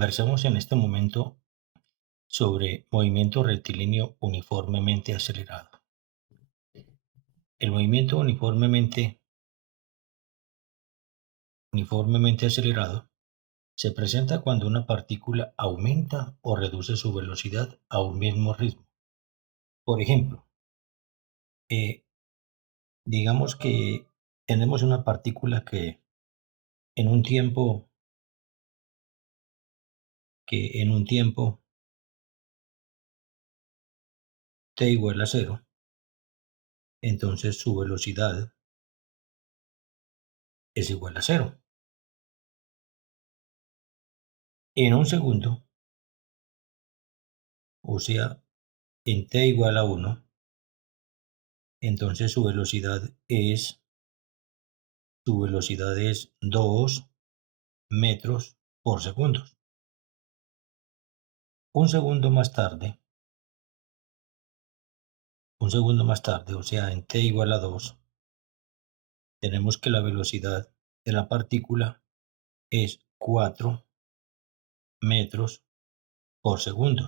Conversemos en este momento sobre movimiento rectilíneo uniformemente acelerado. El movimiento uniformemente acelerado se presenta cuando una partícula aumenta o reduce su velocidad a un mismo ritmo. Por ejemplo, eh, digamos que tenemos una partícula en un tiempo que en un tiempo t igual a cero, entonces su velocidad es igual a cero. En un segundo, o sea, en t igual a uno, entonces su velocidad es 2 metros por segundo. Un segundo más tarde, o sea, en t igual a 2, tenemos que la velocidad de la partícula es 4 metros por segundo.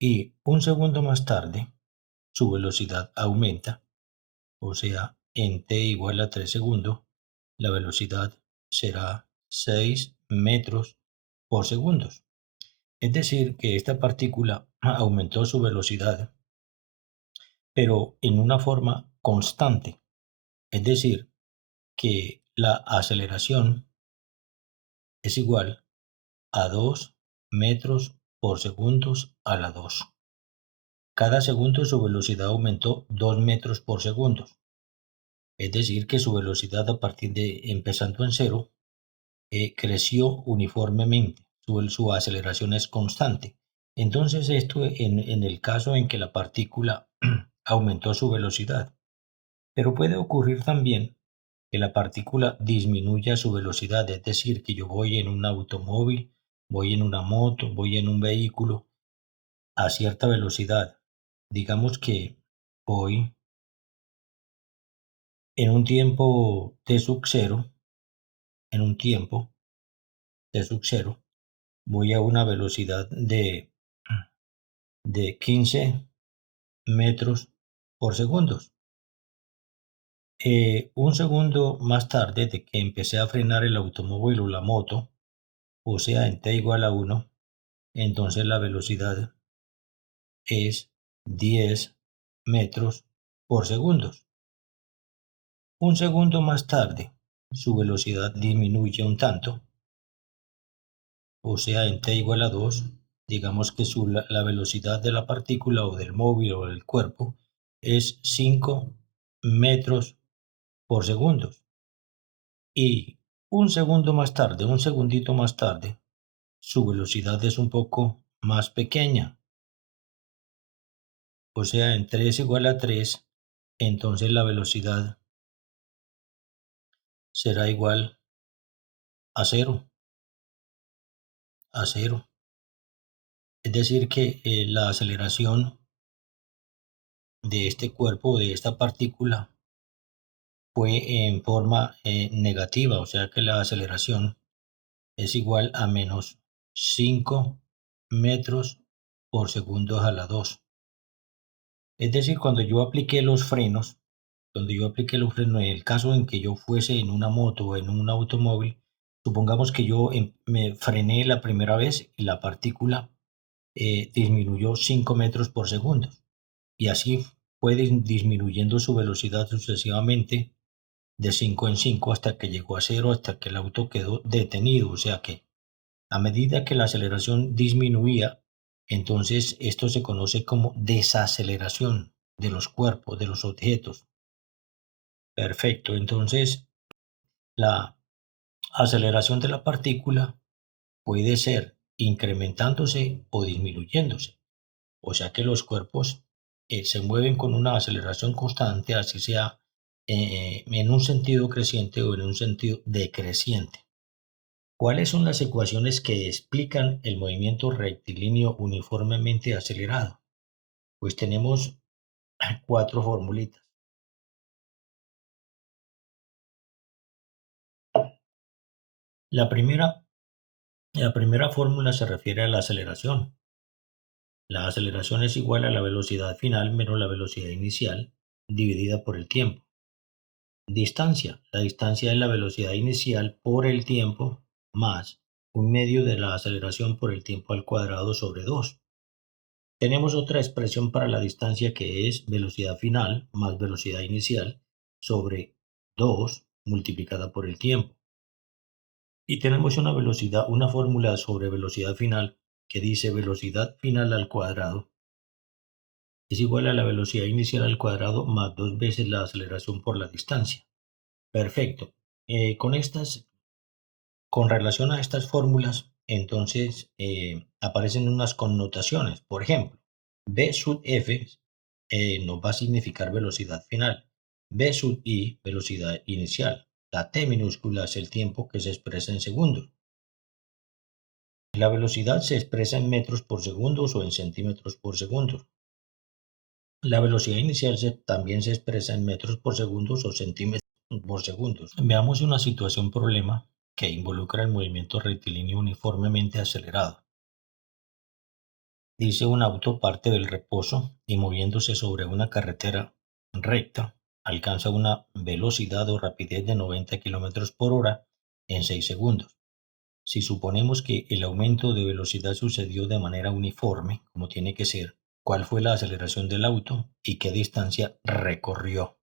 Y un segundo más tarde, su velocidad aumenta, o sea, en t igual a 3 segundos, la velocidad será 6 metros por segundo. Es decir, que esta partícula aumentó su velocidad, pero en una forma constante. Es decir, que la aceleración es igual a 2 metros por segundo a la 2. Cada segundo su velocidad aumentó 2 metros por segundo. Es decir, que su velocidad a partir de empezando en cero creció uniformemente, su aceleración es constante. Entonces, esto en el caso en que la partícula aumentó su velocidad, pero puede ocurrir también que la partícula disminuya su velocidad, es decir, que yo voy en un automóvil, voy en una moto, voy en un vehículo a cierta velocidad. Digamos que voy en un tiempo t sub cero, en un tiempo t sub cero, voy a una velocidad de 15 metros por segundo. Un segundo más tarde de que empecé a frenar el automóvil o la moto, o sea, en t igual a uno, entonces la velocidad es 10 metros por segundo. Un segundo más tarde, su velocidad disminuye un tanto, o sea, en t igual a 2, digamos que la velocidad de la partícula o del móvil o del cuerpo es 5 metros por segundo. Y un segundito más tarde, su velocidad es un poco más pequeña, o sea, en 3 igual a 3, entonces la velocidad será igual a cero, a cero. Es decir, que la aceleración de este cuerpo, de esta partícula, fue en forma negativa, o sea que la aceleración es igual a menos 5 metros por segundo a la 2. Es decir, cuando yo apliqué los frenos, en el caso en que yo fuese en una moto o en un automóvil, supongamos que yo me frené la primera vez y la partícula disminuyó 5 metros por segundo. Y así fue disminuyendo su velocidad sucesivamente de 5 en 5 hasta que llegó a cero, hasta que el auto quedó detenido. O sea que a medida que la aceleración disminuía, entonces esto se conoce como desaceleración de los cuerpos, de los objetos. Perfecto. Entonces, la aceleración de la partícula puede ser incrementándose o disminuyéndose. O sea que los cuerpos se mueven con una aceleración constante, así sea en un sentido creciente o en un sentido decreciente. ¿Cuáles son las ecuaciones que explican el movimiento rectilíneo uniformemente acelerado? Pues tenemos cuatro formulitas. La primera La primera fórmula se refiere a la aceleración. La aceleración es igual a la velocidad final menos la velocidad inicial dividida por el tiempo. Distancia. La distancia es la velocidad inicial por el tiempo más un medio de la aceleración por el tiempo al cuadrado sobre 2. Tenemos otra expresión para la distancia que es velocidad final más velocidad inicial sobre 2 multiplicada por el tiempo. Y tenemos una fórmula sobre velocidad final que dice velocidad final al cuadrado es igual a la velocidad inicial al cuadrado más dos veces la aceleración por la distancia. Perfecto. Con con relación a estas fórmulas, entonces aparecen unas connotaciones. Por ejemplo, B sub F nos va a significar velocidad final. B sub I, velocidad inicial. La T minúscula es el tiempo que se expresa en segundos. La velocidad se expresa en metros por segundo o en centímetros por segundo. La velocidad inicial también se expresa en metros por segundo o centímetros por segundo. Veamos una situación problema que involucra el movimiento rectilíneo uniformemente acelerado. Dice un auto parte del reposo y moviéndose sobre una carretera recta, alcanza una velocidad o rapidez de 90 kilómetros por hora en 6 segundos. Si suponemos que el aumento de velocidad sucedió de manera uniforme, como tiene que ser, ¿cuál fue la aceleración del auto y qué distancia recorrió?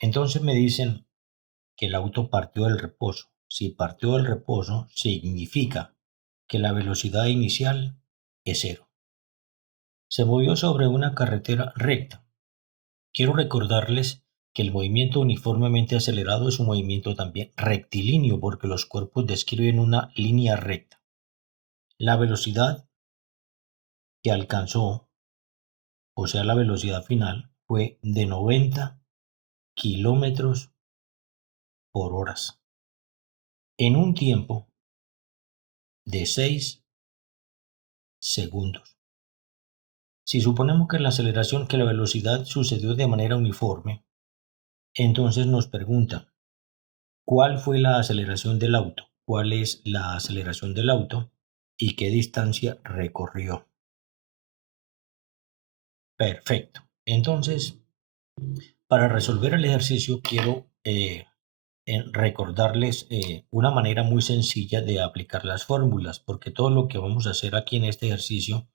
Entonces me dicen que el auto partió del reposo. Si partió del reposo, significa que la velocidad inicial es cero. Se movió sobre una carretera recta. Quiero recordarles que el movimiento uniformemente acelerado es un movimiento también rectilíneo porque los cuerpos describen una línea recta. La velocidad que alcanzó, o sea, la velocidad final, fue de 90 kilómetros por hora en un tiempo de 6 segundos. Si suponemos que la aceleración, que la velocidad sucedió de manera uniforme, entonces nos pregunta, ¿cuál fue la aceleración del auto? ¿Cuál es la aceleración del auto? ¿Y qué distancia recorrió? Perfecto. Entonces, para resolver el ejercicio, quiero recordarles una manera muy sencilla de aplicar las fórmulas, porque todo lo que vamos a hacer aquí en este ejercicio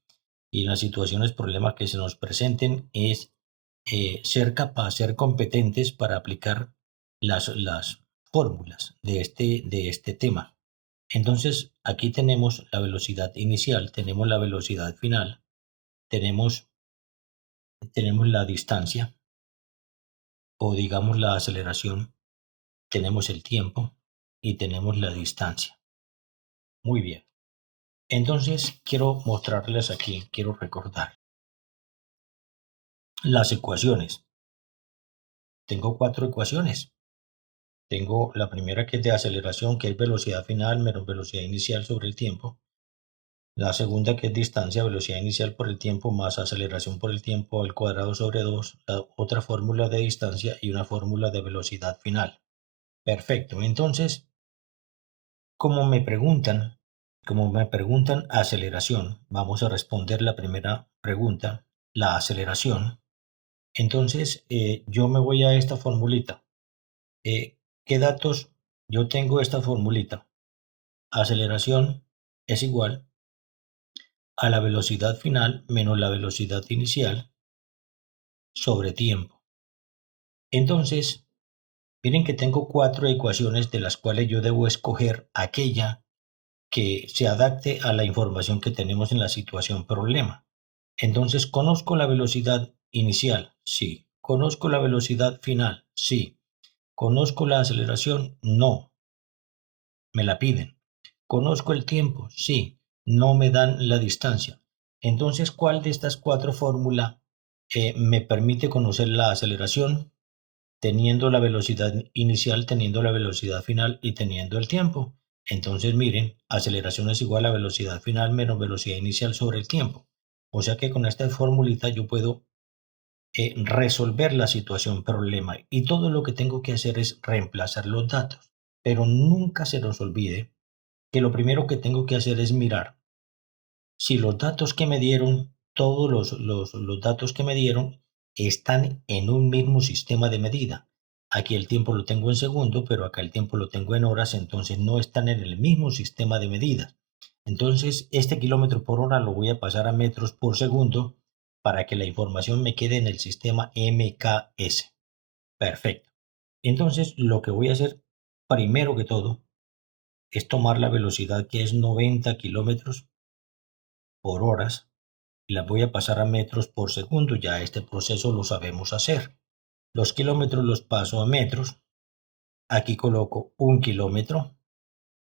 y en las situaciones, problemas que se nos presenten es ser competentes para aplicar las fórmulas de este tema. Entonces, aquí tenemos la velocidad inicial, tenemos la velocidad final, tenemos, tenemos la distancia o digamos la aceleración, tenemos el tiempo y tenemos la distancia. Muy bien. Entonces, quiero mostrarles aquí, quiero recordar las ecuaciones. Tengo cuatro ecuaciones. Tengo la primera que es de aceleración, que es velocidad final menos velocidad inicial sobre el tiempo. La segunda que es distancia, velocidad inicial por el tiempo más aceleración por el tiempo al cuadrado sobre 2. La otra fórmula de distancia y una fórmula de velocidad final. Perfecto. Entonces, como me preguntan, como me preguntan aceleración, vamos a responder la primera pregunta, la aceleración. Entonces, yo me voy a esta formulita. ¿Qué datos? Yo tengo esta formulita. Aceleración es igual a la velocidad final menos la velocidad inicial sobre tiempo. Entonces, miren que tengo cuatro ecuaciones de las cuales yo debo escoger aquella que se adapte a la información que tenemos en la situación problema. Entonces, ¿conozco la velocidad inicial? Sí. ¿Conozco la velocidad final? Sí. ¿Conozco la aceleración? No. Me la piden. ¿Conozco el tiempo? Sí. No me dan la distancia. Entonces, ¿cuál de estas cuatro fórmulas me permite conocer la aceleración teniendo la velocidad inicial, teniendo la velocidad final y teniendo el tiempo? Entonces, miren, aceleración es igual a velocidad final menos velocidad inicial sobre el tiempo. O sea que con esta formulita yo puedo resolver la situación problema y todo lo que tengo que hacer es reemplazar los datos. Pero nunca se nos olvide que lo primero que tengo que hacer es mirar si los datos que me dieron, todos los datos que me dieron están en un mismo sistema de medida. Aquí el tiempo lo tengo en segundo, pero acá el tiempo lo tengo en horas, entonces no están en el mismo sistema de medidas. Entonces, este kilómetro por hora lo voy a pasar a metros por segundo para que la información me quede en el sistema MKS. Perfecto. Entonces, lo que voy a hacer primero que todo es tomar la velocidad que es 90 kilómetros por hora y la voy a pasar a metros por segundo. Ya este proceso lo sabemos hacer. Los kilómetros los paso a metros. Aquí coloco un kilómetro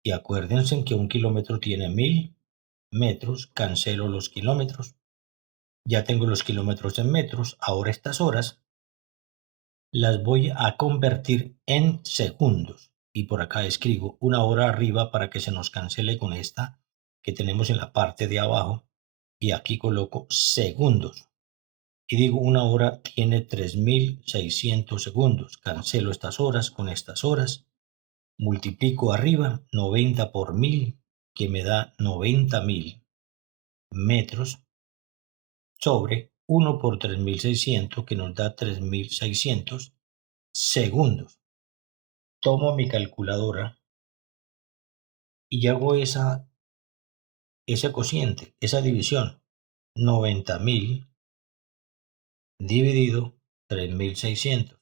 y acuérdense que un kilómetro tiene 1000 metros. Cancelo los kilómetros. Ya tengo los kilómetros en metros. Ahora estas horas las voy a convertir en segundos. Y por acá escribo una hora arriba para que se nos cancele con esta que tenemos en la parte de abajo. Y aquí coloco segundos. Y digo, una hora tiene 3600 segundos. Cancelo estas horas con estas horas. Multiplico arriba 90 por 1000, que me da 90.000 metros, sobre 1 por 3600, que nos da 3600 segundos. Tomo mi calculadora y hago ese cociente, esa división. 90.000 dividido 3600.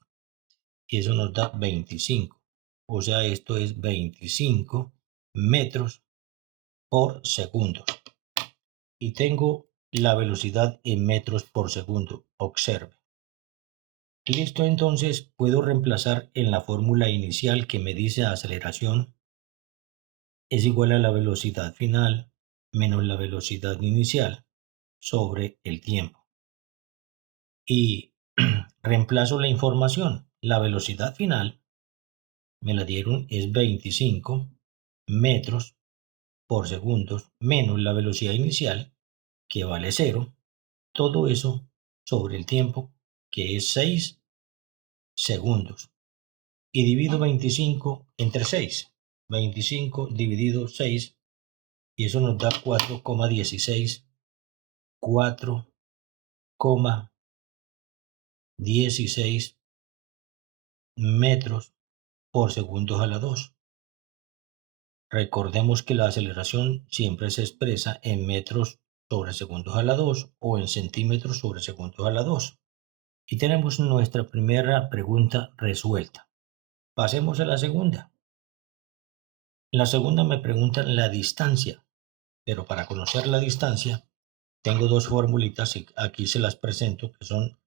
Y eso nos da 25. O sea, esto es 25 metros por segundo. Y tengo la velocidad en metros por segundo. Observe. Listo, entonces puedo reemplazar en la fórmula inicial que me dice aceleración es igual a la velocidad final menos la velocidad inicial sobre el tiempo. Y reemplazo la información. La velocidad final me la dieron es 25 metros por segundo menos la velocidad inicial, que vale 0. Todo eso sobre el tiempo, que es 6 segundos. Y divido 25 entre 6. 25 dividido 6, y eso nos da 4,16. 4,16 metros por segundo a la 2. Recordemos que la aceleración siempre se expresa en metros sobre segundos a la 2 o en centímetros sobre segundos a la 2. Y tenemos nuestra primera pregunta resuelta. Pasemos a la segunda. En la segunda me preguntan la distancia, pero para conocer la distancia tengo dos formulitas y aquí se las presento, que son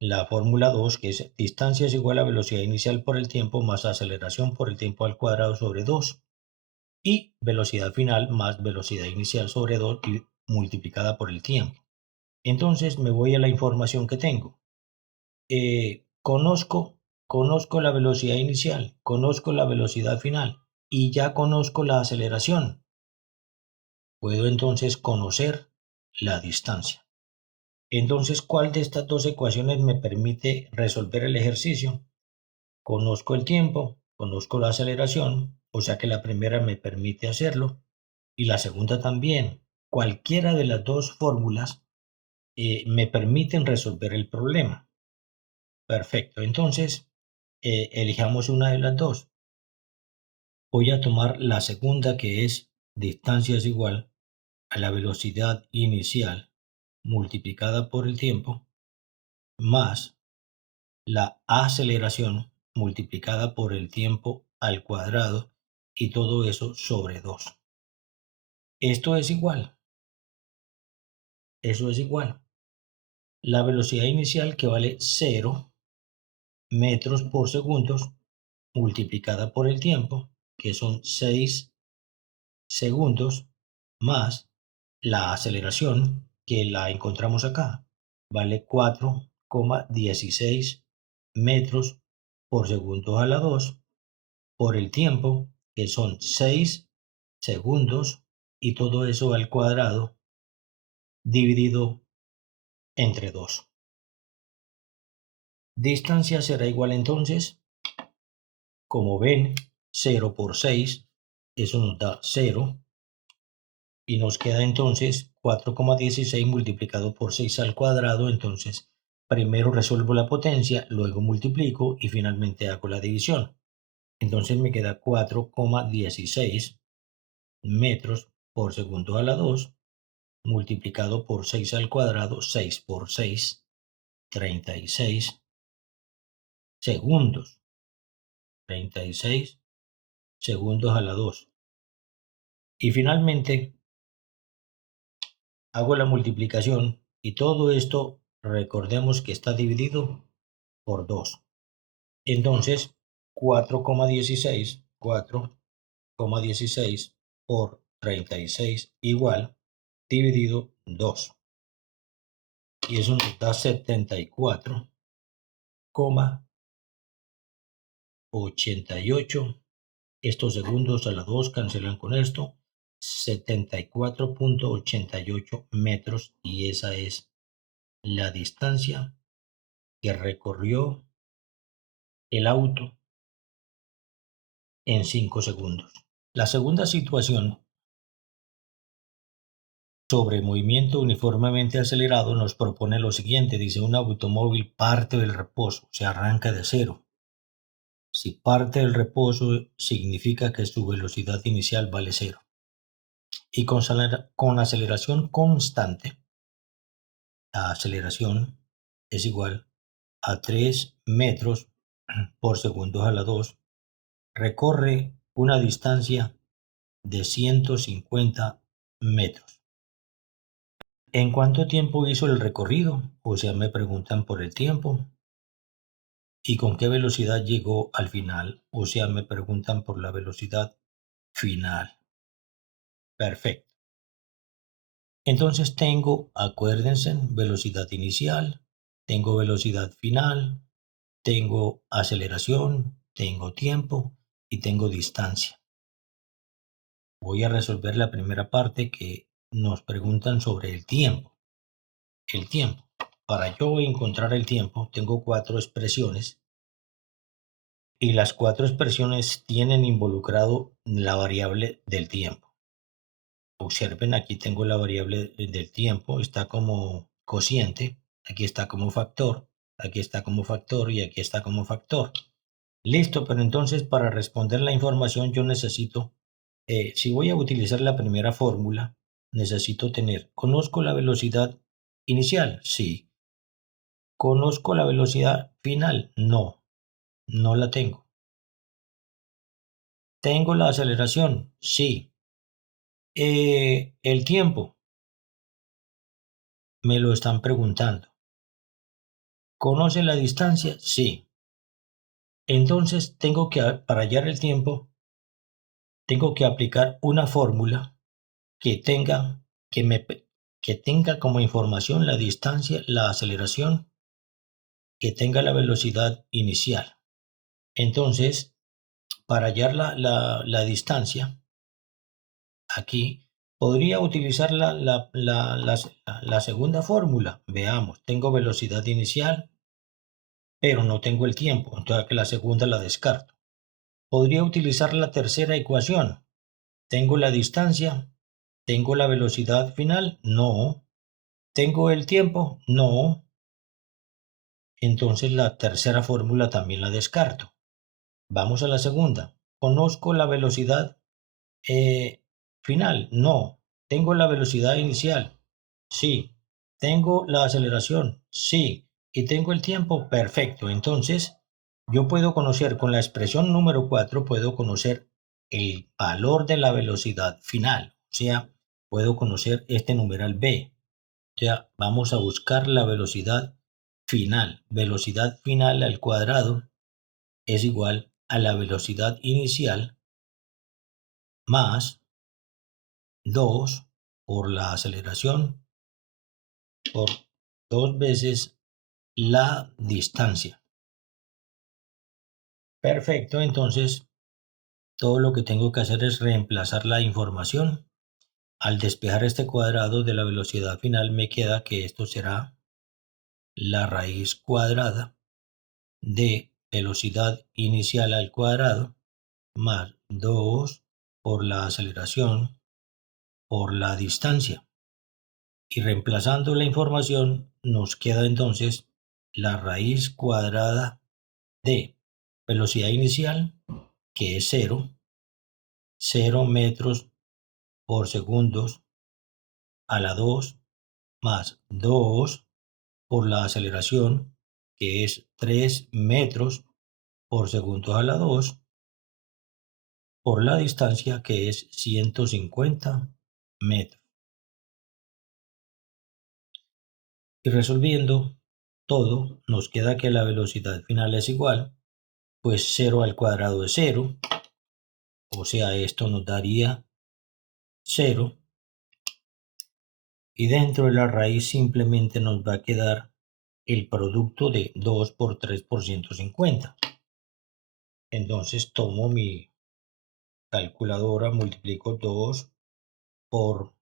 la fórmula 2, que es distancia es igual a velocidad inicial por el tiempo más aceleración por el tiempo al cuadrado sobre 2, y velocidad final más velocidad inicial sobre 2 y multiplicada por el tiempo. Entonces me voy a la información que tengo. Conozco la velocidad inicial, conozco la velocidad final y ya conozco la aceleración. Puedo entonces conocer la distancia. Entonces, ¿cuál de estas dos ecuaciones me permite resolver el ejercicio? Conozco el tiempo, conozco la aceleración, o sea que la primera me permite hacerlo y la segunda también. Cualquiera de las dos fórmulas me permiten resolver el problema. Perfecto, entonces elijamos una de las dos. Voy a tomar la segunda, que es distancia es igual a la velocidad inicial multiplicada por el tiempo más la aceleración multiplicada por el tiempo al cuadrado, y todo eso sobre 2. Esto es igual, eso es igual. La velocidad inicial, que vale 0 metros por segundo, multiplicada por el tiempo, que son 6 segundos, más la aceleración, que la encontramos acá, vale 4,16 metros por segundo a la 2, por el tiempo, que son 6 segundos, y todo eso al cuadrado dividido entre 2. Distancia será igual entonces, como ven, 0 por 6 eso nos da 0 y nos queda entonces 4,16 multiplicado por 6 al cuadrado. Entonces, primero resuelvo la potencia, luego multiplico y finalmente hago la división. Entonces me queda 4,16 metros por segundo a la 2 multiplicado por 6 al cuadrado, 6 por 6, 36 segundos, 36 segundos a la 2. Y finalmente hago la multiplicación y todo esto recordemos que está dividido por 2. Entonces 4,16 por 36 igual dividido 2. Y eso nos da 74,88. Estos segundos a la 2 cancelan con esto. 74,88 metros y esa es la distancia que recorrió el auto en 5 segundos. La segunda situación sobre movimiento uniformemente acelerado nos propone lo siguiente. Dice, un automóvil parte del reposo, se arranca de cero. Si parte del reposo significa que su velocidad inicial vale cero. Y con aceleración constante, la aceleración es igual a 3 metros por segundo a la 2, recorre una distancia de 150 metros. ¿En cuánto tiempo hizo el recorrido? O sea, me preguntan por el tiempo. ¿Y con qué velocidad llegó al final? O sea, me preguntan por la velocidad final. Perfecto. Entonces tengo, acuérdense, velocidad inicial, tengo velocidad final, tengo aceleración, tengo tiempo y tengo distancia. Voy a resolver la primera parte que nos preguntan sobre el tiempo. El tiempo. Para yo encontrar el tiempo, tengo 4 expresiones y las 4 expresiones tienen involucrado la variable del tiempo. Observen, aquí tengo la variable del tiempo, está como cociente, aquí está como factor, aquí está como factor y aquí está como factor. Listo, pero entonces para responder la información yo necesito, si voy a utilizar la primera fórmula, necesito tener, ¿conozco la velocidad inicial? Sí. ¿Conozco la velocidad final? No, no la tengo. ¿Tengo la aceleración? Sí. El tiempo, me lo están preguntando. ¿Conoce la distancia? Sí. Entonces tengo que, para hallar el tiempo, tengo que aplicar una fórmula que tenga, que tenga como información la distancia, la aceleración, que tenga la velocidad inicial. Entonces, para hallar la distancia, aquí podría utilizar la segunda fórmula. Veamos, tengo velocidad inicial, pero no tengo el tiempo, entonces la segunda la descarto. Podría utilizar la tercera ecuación. ¿Tengo la distancia? ¿Tengo la velocidad final? No. ¿Tengo el tiempo? No. Entonces la tercera fórmula también la descarto. Vamos a la segunda. ¿Conozco la velocidad final? No. ¿Tengo la velocidad inicial? Sí. ¿Tengo la aceleración? Sí. ¿Y tengo el tiempo? Perfecto. Entonces, yo puedo conocer con la expresión número 4, puedo conocer el valor de la velocidad final. O sea, puedo conocer este numeral b. O sea, vamos a buscar la velocidad final. Velocidad final al cuadrado es igual a la velocidad inicial más 2 por la aceleración por 2 veces la distancia. Perfecto, entonces todo lo que tengo que hacer es reemplazar la información. Al despejar este cuadrado de la velocidad final me queda que esto será la raíz cuadrada de velocidad inicial al cuadrado más 2 por la aceleración por la distancia. Y reemplazando la información, nos queda entonces la raíz cuadrada de velocidad inicial, que es 0 metros por segundos a la 2, más 2 por la aceleración, que es 3 metros por segundo a la 2, por la distancia, que es 150 metros. Y resolviendo todo, nos queda que la velocidad final es igual, pues 0 al cuadrado es 0, o sea, esto nos daría 0, y dentro de la raíz simplemente nos va a quedar el producto de 2 por 3 por 150. Entonces tomo mi calculadora, multiplico 2 por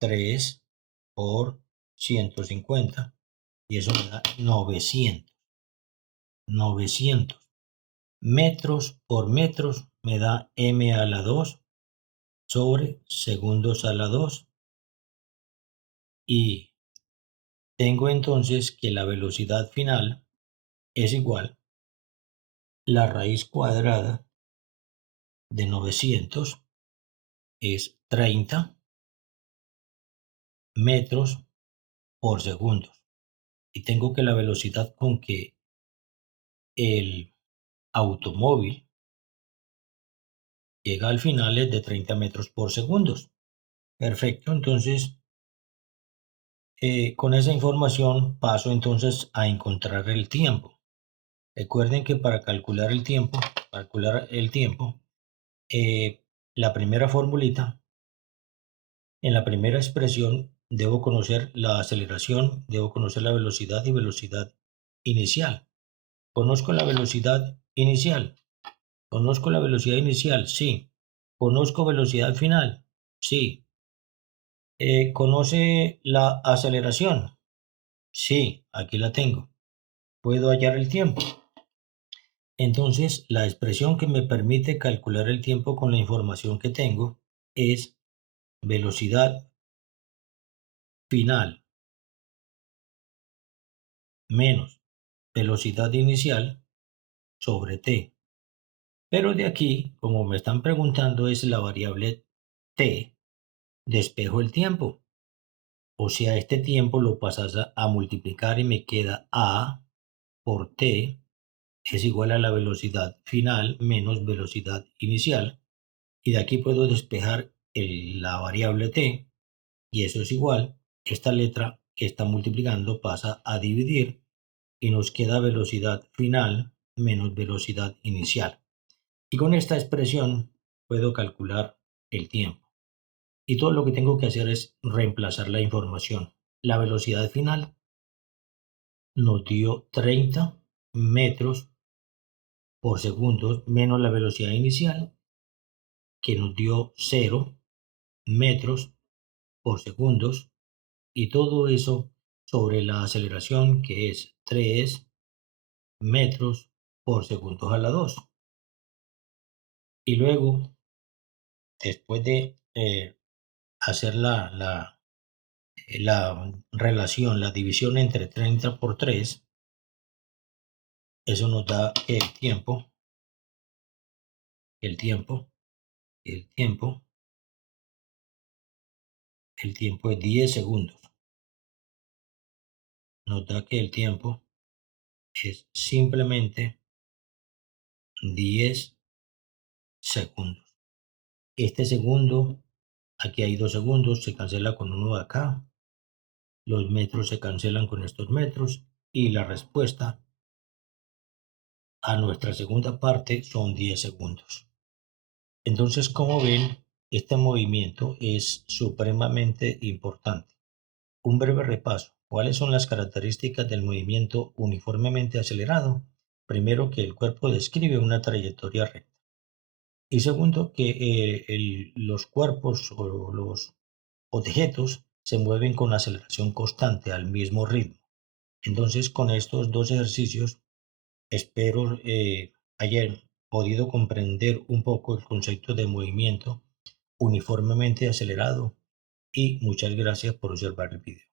3 por 150 y eso me da 900 metros por metros, me da m a la 2 sobre segundos a la 2, y tengo entonces que la velocidad final es igual la raíz cuadrada de 900 es 30 metros por segundo. Y tengo que la velocidad con que el automóvil llega al final es de 30 metros por segundo. Perfecto, entonces con esa información paso entonces a encontrar el tiempo. Recuerden que para calcular el tiempo, la primera formulita, en la primera expresión debo conocer la aceleración, debo conocer la velocidad y velocidad inicial. ¿Conozco la velocidad inicial? ¿Conozco la velocidad inicial? Sí. ¿Conozco velocidad final? Sí. ¿Conoce la aceleración? Sí, aquí la tengo. ¿Puedo hallar el tiempo? Entonces, la expresión que me permite calcular el tiempo con la información que tengo es velocidad final menos velocidad inicial sobre t. Pero de aquí, como me están preguntando, es la variable t, despejo el tiempo. O sea, este tiempo lo pasas a multiplicar y me queda a por t es igual a la velocidad final menos velocidad inicial. Y de aquí puedo despejar la variable t, y eso es igual, esta letra que está multiplicando pasa a dividir y nos queda velocidad final menos velocidad inicial. Y con esta expresión puedo calcular el tiempo. Y todo lo que tengo que hacer es reemplazar la información. La velocidad final nos dio 30 metros por segundo menos la velocidad inicial, que nos dio 0 metros por segundos, y todo eso sobre la aceleración, que es 3 metros por segundo a la 2. Y luego, después de hacer la relación, la división entre 30 por 3, eso nos da el tiempo, el tiempo, el tiempo es 10 segundos. Nos da que el tiempo es simplemente 10 segundos. Este segundo, aquí hay 2 segundos, se cancela con uno de acá, los metros se cancelan con estos metros, y la respuesta a nuestra segunda parte son 10 segundos. Entonces, como ven, este movimiento es supremamente importante. Un breve repaso. ¿Cuáles son las características del movimiento uniformemente acelerado? Primero, que el cuerpo describe una trayectoria recta. Y segundo, que los cuerpos o los objetos se mueven con aceleración constante al mismo ritmo. Entonces, con estos dos ejercicios, espero hayan podido comprender un poco el concepto de movimiento uniformemente acelerado y muchas gracias por observar el video.